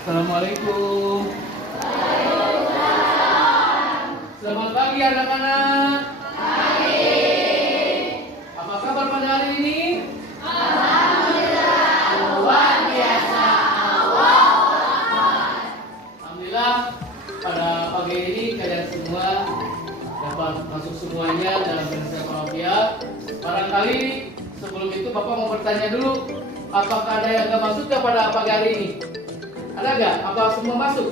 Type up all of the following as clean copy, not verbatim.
Assalamualaikum. Selamat pagi anak-anak. Apa kabar pada hari ini? Luar biasa. Alhamdulillah pada pagi ini kalian semua dapat masuk semuanya dalam bahasa Arabia. Barangkali sebelum itu Bapak mau bertanya dulu, apakah ada yang nggak masuk pada pagi hari ini? Ada nggak? Apa semua masuk?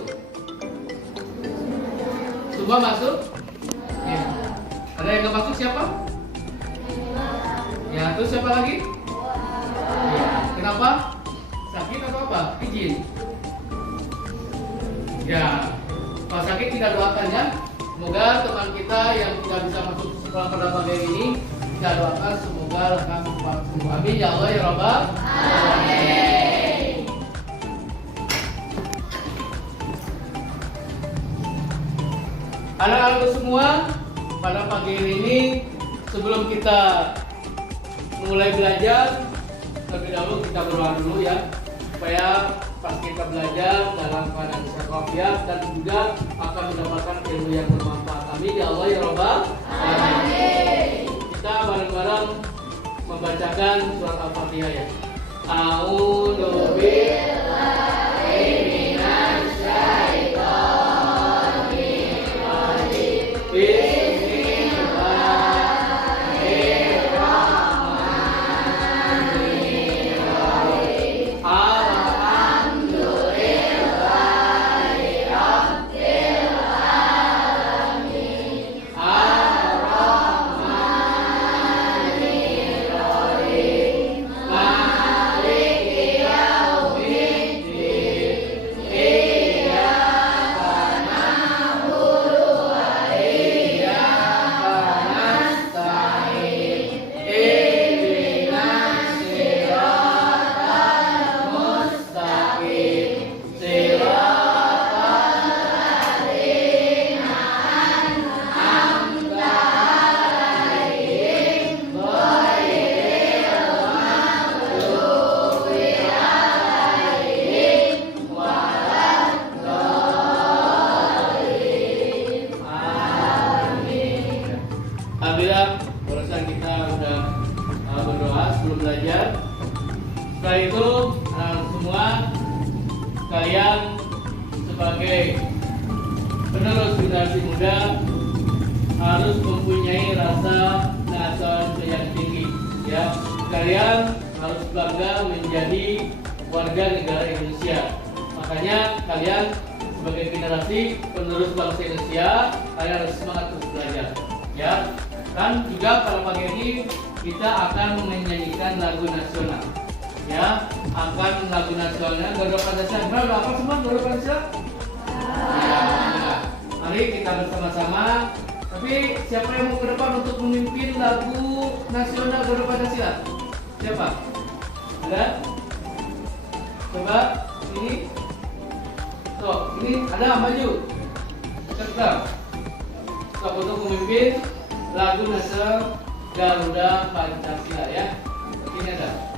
Semua masuk? Ya. Ada yang nggak masuk siapa? Ya, terus siapa lagi? Ya. Kenapa? Sakit atau apa? Izin. Ya, kalau sakit kita doakan ya. Semoga teman kita yang tidak bisa masuk sekolah pada pagi ini, kita doakan semoga lekas sembuh. Amin ya Allah ya Rabbal alamin. Anak-anakku semua, pada pagi ini sebelum kita mulai belajar, terlebih dahulu kita berdoa dulu ya, supaya pas kita belajar dalam keadaan sehat dan juga akan mendapatkan ilmu yang bermanfaat. Amin ya Allah ya Rabbal alamin. Kita bareng-bareng membacakan surat Al-Fatihah ya. A'udzu billahi minasy syaithanir rajim. Bismillahirrahmanirrahim. Alhamdulillahi rabbil alamin. Ar-Rahmanir Rahim. Maliki yaumiddin. Iyyaka na'budu wa iyyaka nasta'in. Ihdinas siratal mustaqim. Siratal ladzina an'amta 'alaihim ghairil maghdubi 'alaihim waladdallin. Amin. Alhamdulillah, barusan kita udah berdoa sebelum belajar. Setelah itu semua kalian sebagai penerus generasi muda harus mempunyai rasa nasionalisme yang tinggi ya. Kalian harus bangga menjadi warga negara Indonesia. Makanya kalian sebagai generasi penerus bangsa Indonesia, kalian harus semangat terus belajar ya. Dan juga pada pagi ini kita akan menyanyikan lagu nasional ya. Akan lagu nasionalnya Garuda Pancasila. Gimana, udah apa semua Garuda Pancasila? Ya, mari kita bersama-sama. Tapi siapa yang mau ke depan untuk memimpin lagu nasional Garuda Pancasila? Siapa? Ada? Coba ini. Tuh, ini ada maju. Cepat. Stop untuk memimpin lagu nasional Garuda Pancasila ya. Ini ada.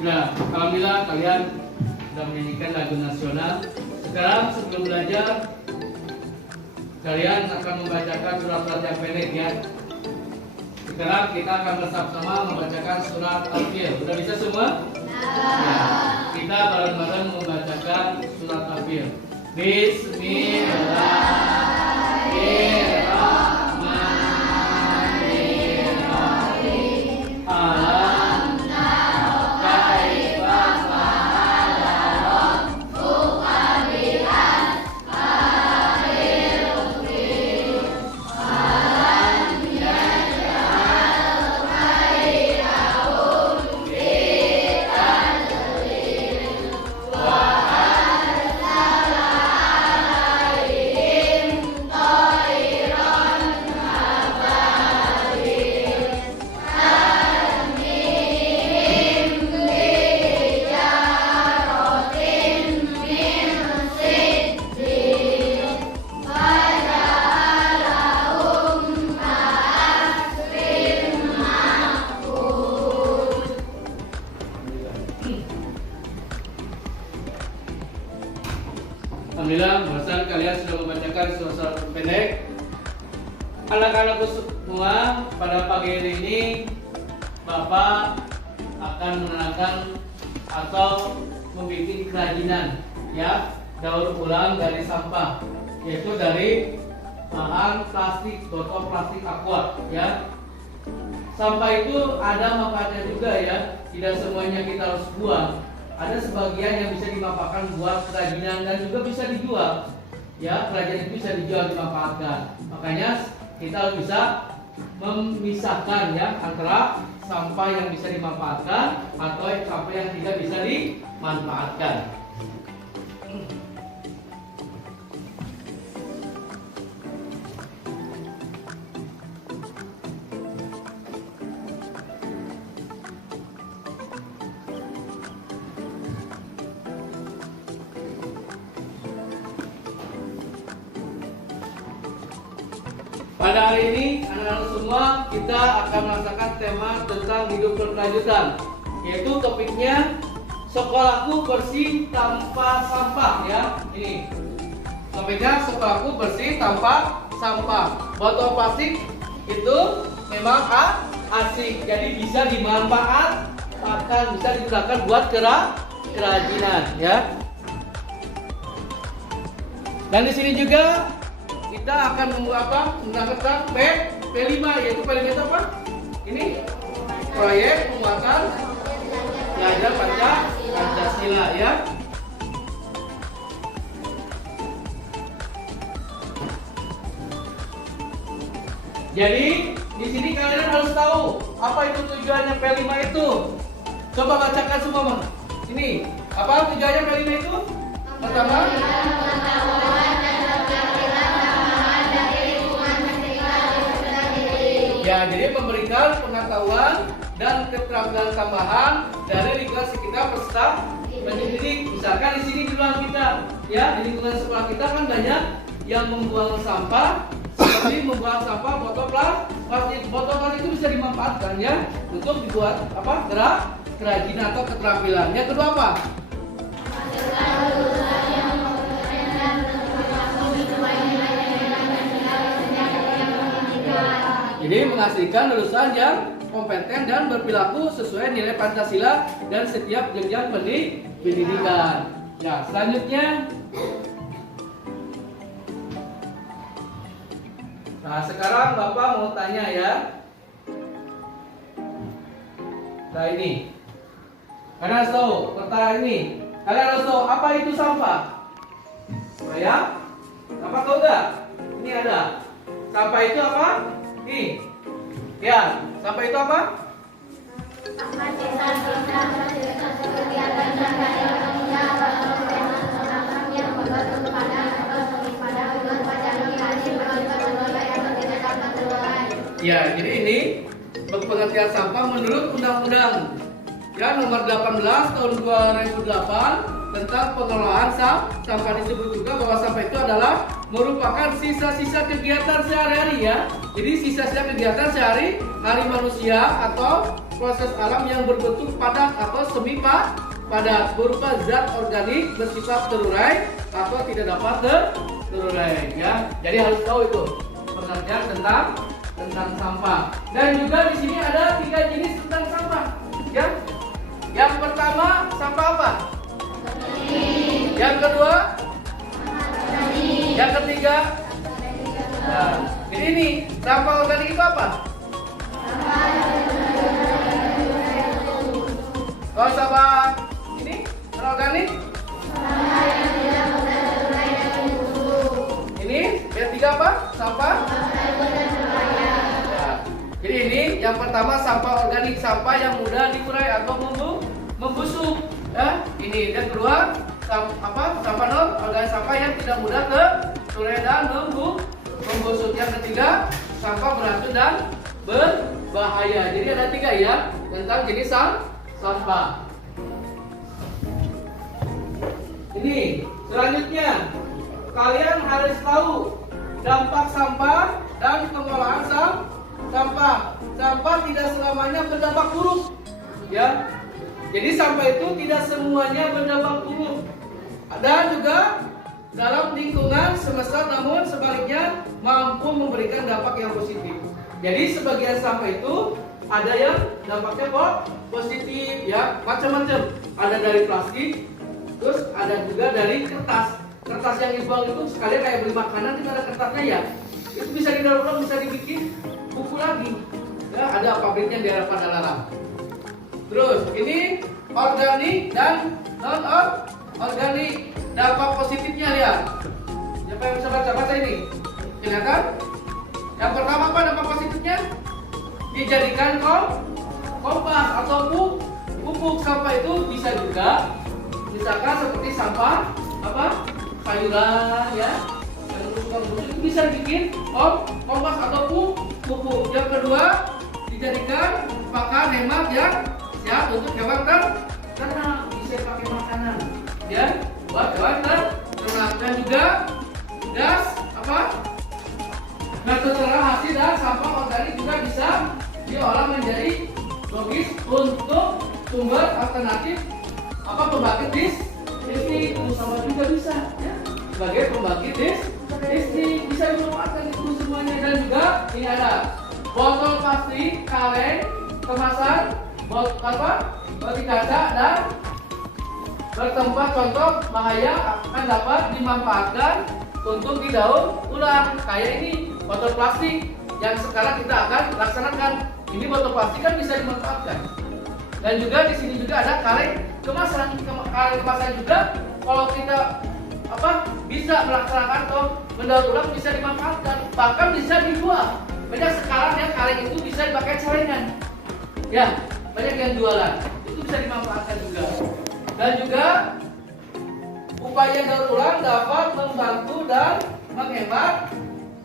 Nah, alhamdulillah kalian sudah menyanyikan lagu nasional. Sekarang sebelum belajar, kalian akan membacakan surat-surat yang pendek ya. Sekarang kita akan bersama-sama membacakan surat Al-Fil. Sudah bisa semua? Ya. Kita bareng-bareng membacakan surat Al-Fil. Bismillah. bacakan surat pendek. Anak-anakku semua, pada pagi hari ini Bapak akan menerangkan atau membuat kerajinan, ya, daur ulang dari sampah, yaitu dari bahan plastik, botol plastik aqua, ya. Sampah itu ada manfaatnya juga, ya. Tidak semuanya kita harus buang. Ada sebagian yang bisa dimanfaatkan buat kerajinan dan juga bisa dijual. Ya, kerajinan itu bisa dijual, dimanfaatkan. Makanya kita harus bisa memisahkan, ya, antara sampah yang bisa dimanfaatkan atau sampah yang tidak bisa dimanfaatkan. Pada hari ini, anak-anak semua, kita akan merasakan tema tentang hidup berkelanjutan, yaitu topiknya sekolahku bersih tanpa sampah, ya. Ini topiknya, sekolahku bersih tanpa sampah. Botol plastik itu memang asik, jadi bisa dimanfaatkan, bisa digunakan buat kerajinan, ya. Dan di sini juga kita akan menggunakan P5, yaitu P5 itu apa? Ini proyek pembuatan belajar Pancasila, ya. Jadi di sini kalian harus tahu apa itu tujuannya P5 itu. Coba bacakan semua, Bang. Ini apa tujuannya P5 itu? Pertama, ya, jadi memberikan pengetahuan dan keterampilan tambahan dari lingkungan sekitar peserta pendidik. Misalkan di sini di ruang kita, ya, di lingkungan sekolah kita kan banyak yang membuang sampah, seperti membuang sampah botol plastik. Botol plastik itu bisa dimanfaatkan, ya, untuk dibuat kerajinan atau keterampilan. Yang kedua apa? Jadi menghasilkan lulusan yang kompeten dan berperilaku sesuai nilai Pancasila dan setiap jenjang pendidikan. Ya, selanjutnya. Nah, sekarang Bapak mau tanya, ya. Nah, ini. Kalian harus tahu pertanyaan ini. Kalian harus tahu apa itu sampah. Oh, ya? Bapak tahu nggak? Ini ada. Sampah itu apa? Nih, ya, sampah itu apa? Ya, jadi ini pengertian sampah menurut Undang-Undang, ya, nomor 18 tahun 2008 tentang pengelolaan sampah. Disebut juga bahwa sampah itu adalah merupakan sisa-sisa kegiatan sehari-hari, ya. Jadi sisa-sisa kegiatan sehari-hari manusia atau proses alam yang berbentuk padat atau semi padat berupa zat organik bersifat terurai atau tidak dapat terurai, ya. Jadi harus tahu itu pengertian tentang sampah. Dan juga di sini ada 3 jenis tentang sampah, ya. Yang pertama, sampah apa? Yang kedua, yang ketiga, nah, jadi ini sampah organik itu apa? Kalau sampah ini organik, ini yang tiga apa? Sampah. Ya. Jadi ini yang pertama sampah organik, sampah yang mudah diurai atau membusuk. Ya, ini. Yang kedua, sampah non organik, sampah yang tidak mudah terurai dan membusuk. Yang ketiga, sampah beracun dan berbahaya. Jadi ada 3, ya, tentang jenis sampah. Ini selanjutnya kalian harus tahu dampak sampah dan pengolahan sampah. Sampah tidak selamanya berdampak buruk, ya. Jadi sampah itu tidak semuanya berdampak buruk. Ada juga dalam lingkungan semesta, namun dampak yang positif. Jadi sebagian sampah itu ada yang dampaknya kok positif ya, macam-macam. Ada dari plastik, terus ada juga dari kertas. Kertas yang dibuang itu sekalian kayak beli makanan kita ada kertasnya ya. Itu bisa didaur ulang, bisa dibikin buku lagi. Ya, ada pabriknya di daerah Padalarang. Terus ini organik dan non organik. Dampak positifnya lihat. Siapa yang bisa baca ini? Silakan. Yang pertama apa dampak positifnya? Dijadikan kompas atau pupuk. Sampah itu bisa juga misalkan seperti sampah apa? Sayuran ya. Itu bisa dibikin kompas atau pupuk. Yang kedua, dijadikan pakan hemat yang sehat untuk hewan ternak, bisa pakai makanan ya buat hewan ternak. Dan juga gas natural hasil dan sampah organik juga bisa diolah menjadi logis untuk sumber alternatif pembangkit listrik. Sama juga bisa ya sebagai pembangkit listrik, bisa dimanfaatkan itu semuanya. Dan juga ini ada botol plastik, kaleng, kemasan, botol kaca dan bertempat contoh bahaya akan dapat dimanfaatkan untuk didaur ulang. Kayak ini botol plastik yang sekarang kita akan laksanakan. Ini botol plastik kan bisa dimanfaatkan. Dan juga di sini juga ada kaleng kemasan. Kaleng kemasan juga kalau kita bisa melaksanakan atau mendaur ulang bisa dimanfaatkan, bahkan bisa dijual. Banyak sekarang ya kaleng itu bisa dipakai celengan. Ya, banyak yang jualan. Itu bisa dimanfaatkan juga. Dan juga upaya daur ulang dapat membantu dan menghemat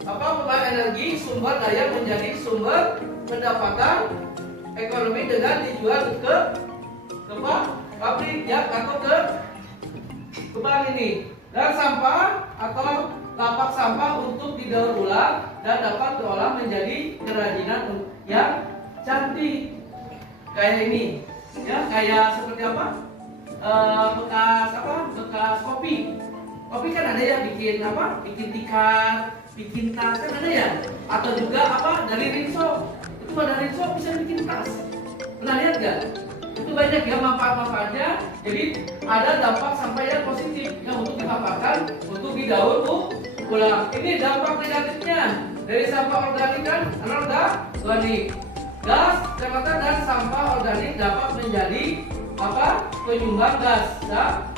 penggunaan energi sumber daya menjadi sumber pendapatan ekonomi dengan dijual ke pabrik ya atau ke bank ini. Dan sampah atau lapak sampah untuk didaur ulang dan dapat diolah menjadi kerajinan yang cantik kayak ini ya, kayak seperti bekas kopi kan ada ya, bikin tikar, bikin tas kan ada ya, atau juga dari rinso. Itu dari rinso bisa bikin tas, pernah lihat gak? Itu banyak ya manfaat-manfaatnya. Jadi ada dampak sampah yang positif yang untuk dimanfaatkan untuk didaur ulang. Ini dampak negatifnya dari sampah organik dan anorganik. Gas camatan dan sampah organik dapat menjadi penyumbang gas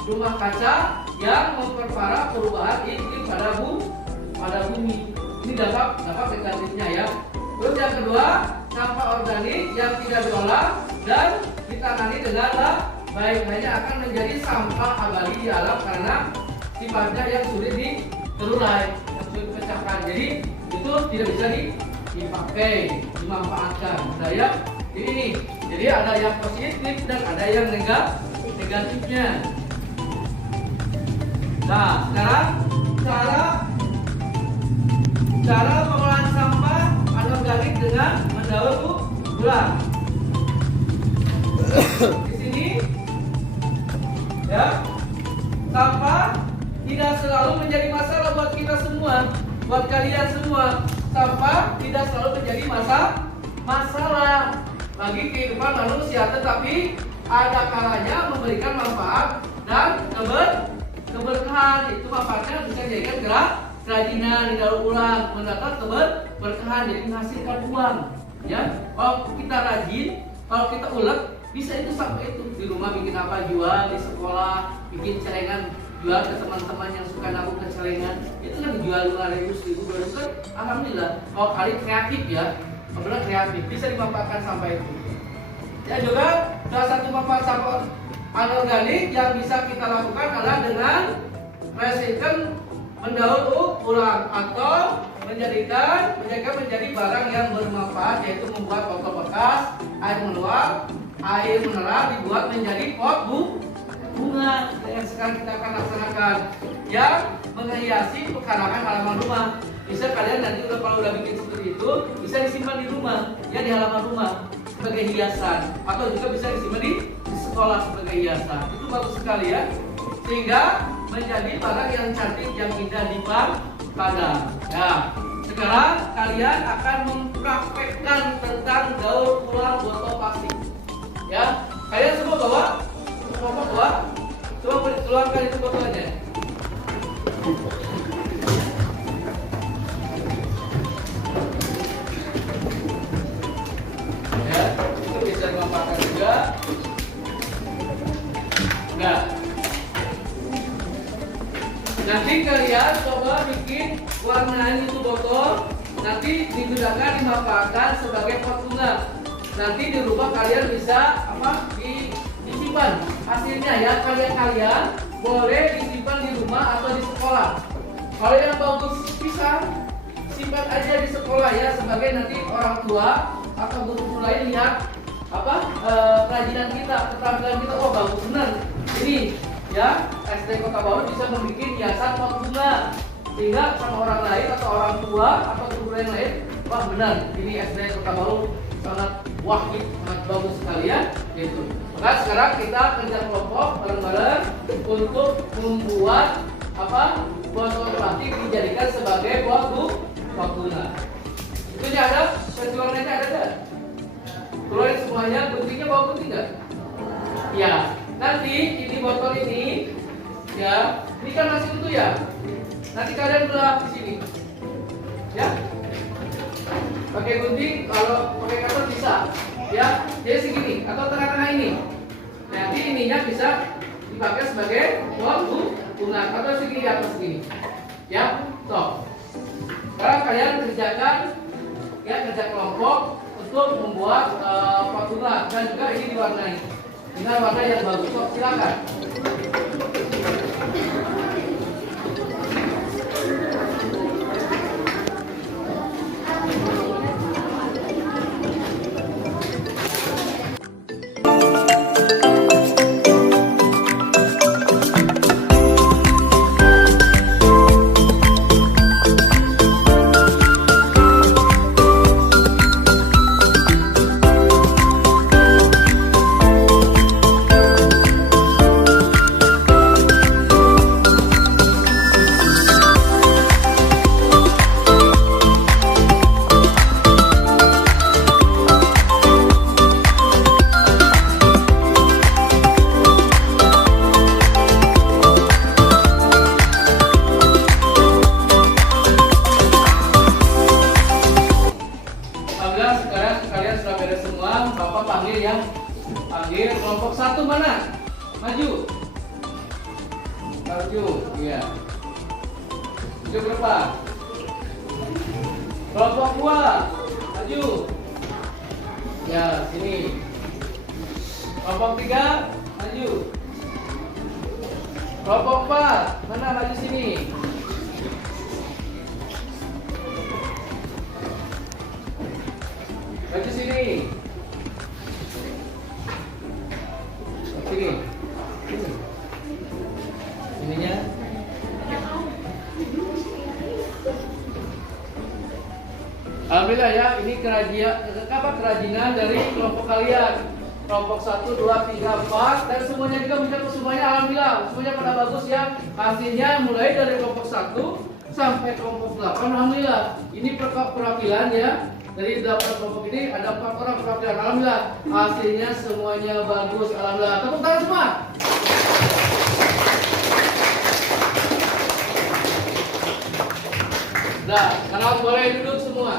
rumah kaca yang memperparah perubahan iklim pada bumi. Ini dampak negatifnya ya. Terus yang kedua, sampah organik yang tidak diolah dan ditangani dengan baik hanya akan menjadi sampah abadi di alam karena sifatnya yang sulit diterurai, yang sulit dipecahkan. Jadi itu tidak bisa dipakai, dimanfaatkan. Ini jadi ada yang positif dan ada yang negatifnya. Nah, sekarang cara pengolahan sampah anorganik dengan mendaur ulang. Di sini ya, sampah tidak selalu menjadi masalah buat kita semua, buat kalian semua. Sampah tidak selalu menjadi masalah bagi kehidupan manusia, tetapi ada kalanya memberikan manfaat dan keberkahan. Itu manfaatnya bisa dijadikan kerajinan, didaur ulang, mendapat keberkahan, jadi menghasilkan uang. Ya, kalau kita rajin, kalau kita ulek, bisa itu sampai itu di rumah bikin jual, di sekolah bikin celengan, jual ke teman-teman yang suka nabung ke celengan, itu kan dijual 5.000, 1.000, 2.000 kan, alhamdulillah. Kalau kali kreatif ya, benar kreatif, bisa dimanfaatkan sampah itu. Ya juga salah satu manfaat sampah anorganik yang bisa kita lakukan adalah dengan recycle, mendaur ulang atau menjadikan menjadi barang yang bermanfaat, yaitu membuat botol bekas, air mineral dibuat menjadi pot bunga yang sekarang kita akan laksanakan yang menghiasi pekarangan halaman rumah. Bisa kalian nanti kalau udah bikin seperti itu bisa disimpan di rumah ya, di halaman rumah sebagai hiasan, atau juga bisa disimpan di sekolah sebagai hiasan. Itu bagus sekali ya, sehingga menjadi barang yang cantik, yang indah dipandang. Nah, Sekarang kalian akan mempraktekkan tentang daur ulang botol plastik. Ya, kalian semua bawa? Semua bawa? Coba keluarkan itu botolnya. Ya, itu bisa dimanfaatkan juga. Enggak. Nanti kalian coba bikin warnain itu botol, nanti digunakan dimanfaatkan sebagai pot bunga. Nanti di rumah kalian bisa disimpan hasilnya ya. Kalian boleh disimpan di rumah atau di sekolah. Kalau yang bagus bisa simpan aja di sekolah ya, sebagai nanti orang tua atau guru lain lihat kerajinan kita, keterampilan kita, oh bagus benar ini ya. SD Kota Baru bisa membuat hiasan pot bunga, sehingga sama orang lain atau orang tua atau guru yang lain, wah benar ini SD Kota Baru sangat wahid, sangat bagus sekali ya gitu. Maka sekarang kita kerja kelompok bareng-bareng untuk membuat botol plastik dijadikan sebagai pot bunga. Itu ada, versi warnanya ada nggak? Keluarin semuanya, guntingnya bawa gunting nggak? Ya, nanti ini botol ini ya, ini kan masih utuh ya. Nanti kalian belah di sini, ya. Pakai gunting, kalau pakai cutter bisa, ya. Jadi segini atau tengah-tengah ini. Nanti ininya bisa dipakai sebagai pot bunga atau segini atau segini, ya. Toh. Sekarang kalian kerjakan ya, kerja kelompok untuk membuat pot bunga dan juga ini diwarnai dengan warna yang bagus. So, silakan. Panggil kelompok 1 mana? Maju. Maju, iya. Maju ke depan. Kelompok 2, maju. Ya, sini. Kelompok 3, maju. Kelompok 4, mana maju sini? Maju sini. Sini. Ininya. Alhamdulillah ya, ini kerajinan dari kelompok kalian. Kelompok 1, 2, 3, 4 dan semuanya juga mencakup semuanya. Alhamdulillah, semuanya pada bagus ya. Hasilnya mulai dari kelompok 1 sampai kelompok 8. Alhamdulillah. Ini perwakilan ya. Dari 8 kelompok ini ada 4 orang perwakilan. Alhamdulillah, hasilnya semuanya bagus. Alhamdulillah, tepuk tangan semua. Nah, sekarang boleh duduk semua.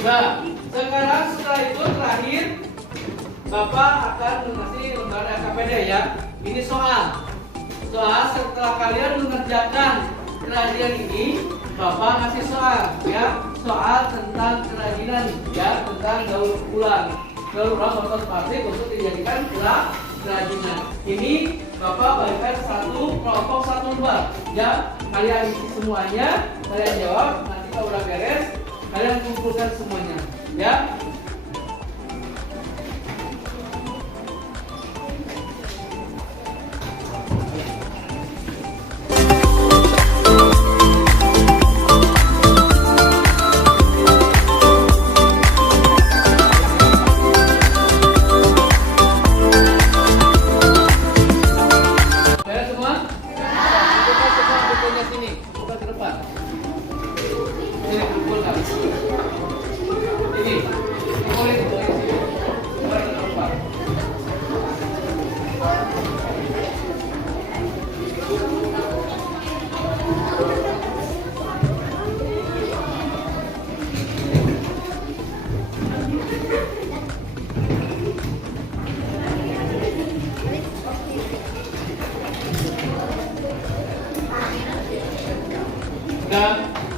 Nah, sekarang setelah itu terakhir Bapak akan mengasih lembaran LKPD ya. Ini soal setelah kalian mengerjakan kerajinan ini, Bapak ngasih soal ya, soal tentang kerajinan ya, tentang daur ulang botol plastik untuk dijadikan kerajinan. Ini Bapak bagikan kelompok 1, 2 ya. Kalian isi semuanya, kalian jawab, nanti kalau udah beres kalian kumpulkan semuanya ya.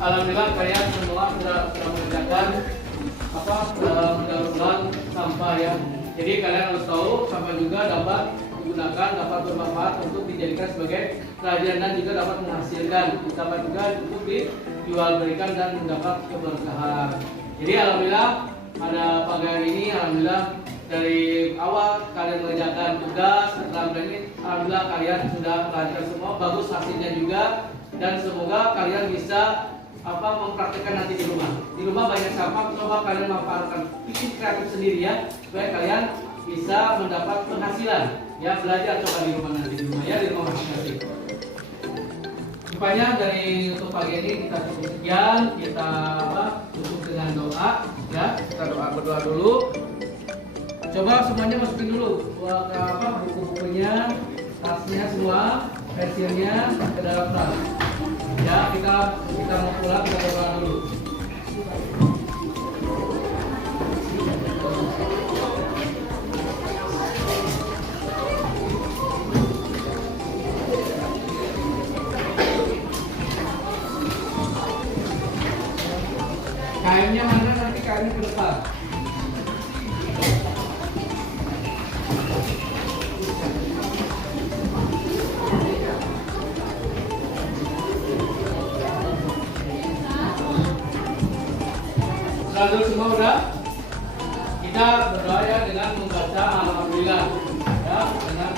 alhamdulillah kalian semua sudah mengerjakan pendaur sampah ya. Jadi kalian harus tahu sampah juga dapat digunakan, dapat bermanfaat untuk dijadikan sebagai kerajinan dan juga dapat menghasilkan, dapat juga untuk dijual belikan dan mendapat keberkahan. Jadi alhamdulillah pada pagi hari ini alhamdulillah dari awal kalian mengerjakan tugas setelah ini alhamdulillah kalian sudah lancar semua, bagus hasilnya juga, dan semoga kalian bisa mempraktikkan nanti di rumah. Di rumah banyak sampah, coba kalian manfaatkan, bikin kreatif sendiri ya, supaya kalian bisa mendapat penghasilan. Ya, belajar coba di rumah nanti di rumah ya, di rumah masing-masing. Rupanya dari untuk pagi ini kita cukup sekian, kita tutup dengan doa ya. Kita berdoa dulu. Coba semuanya masukin dulu buku-bukunya, tasnya semua, pensilnya ke dalam tas. Ya, kita mau pulang, kita berdoa dulu. Kainnya mana, nanti kainnya ke depan. Lalu semua udah? Kita berdoa ya dengan membaca alhamdulillah ya, dengan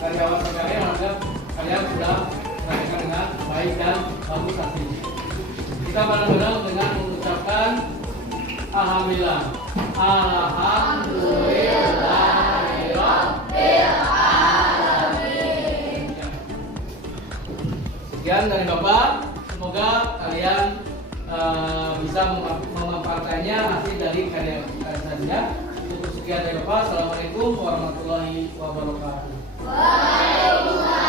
karyawan sekalian, alhamdulillah kalian sudah melakukan dengan baik dan bagus hasilnya. Kita bareng-bareng dengan mengucapkan alhamdulillah. Alhamdulillahirabbil alamin. Sekian dari Bapak, semoga kalian bisa memanfaatkannya hasil dari karya saja. Cukup sekian dari Bapak. Assalamualaikum warahmatullahi wabarakatuh. Waalaikumsalam.